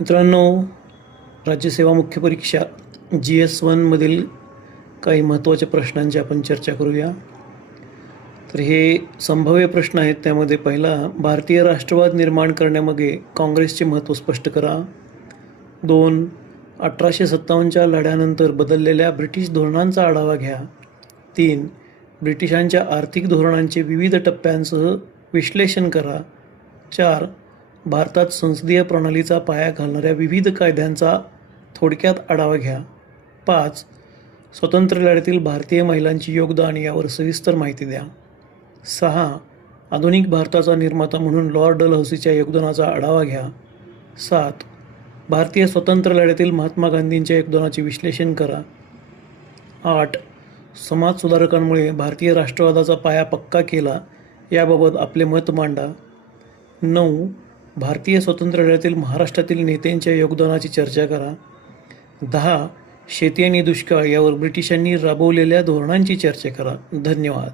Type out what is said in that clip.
मित्रांनो, राज्यसेवा मुख्य परीक्षा GS1मधील काही महत्त्वाच्या प्रश्नांची आपण चर्चा करूया. तर हे संभाव्य प्रश्न आहेत. त्यामध्ये पहिला, भारतीय राष्ट्रवाद निर्माण करण्यामागे काँग्रेसचे महत्त्व स्पष्ट करा. 2, 1857च्या लढ्यानंतर बदललेल्या ब्रिटिश धोरणांचा आढावा घ्या. 3, ब्रिटिशांच्या आर्थिक धोरणांचे विविध टप्प्यांसह विश्लेषण करा. 4, भारतात संसदीय प्रणालीचा पाया घालणाऱ्या विविध कायद्यांचा थोडक्यात आढावा घ्या. 5, स्वातंत्र्य लढ्यातील भारतीय महिलांचे योगदान यावर सविस्तर माहिती द्या. 6, आधुनिक भारताचा निर्माता म्हणून लॉर्ड डलहौसीच्या योगदानाचा आढावा घ्या. 7, भारतीय स्वातंत्र्य लढ्यातील महात्मा गांधींच्या योगदानाचे विश्लेषण करा. 8, समाज सुधारकांमुळे भारतीय राष्ट्रवादाचा पाया पक्का केला याबाबत आपले मत मांडा. 9, भारतीय स्वातंत्र्य लढ्यातील महाराष्ट्रातील नेत्यांच्या योगदानाची चर्चा करा. 10, शेती आणि दुष्काळ यावर ब्रिटिशांनी राबवलेल्या धोरणांची चर्चा करा. धन्यवाद.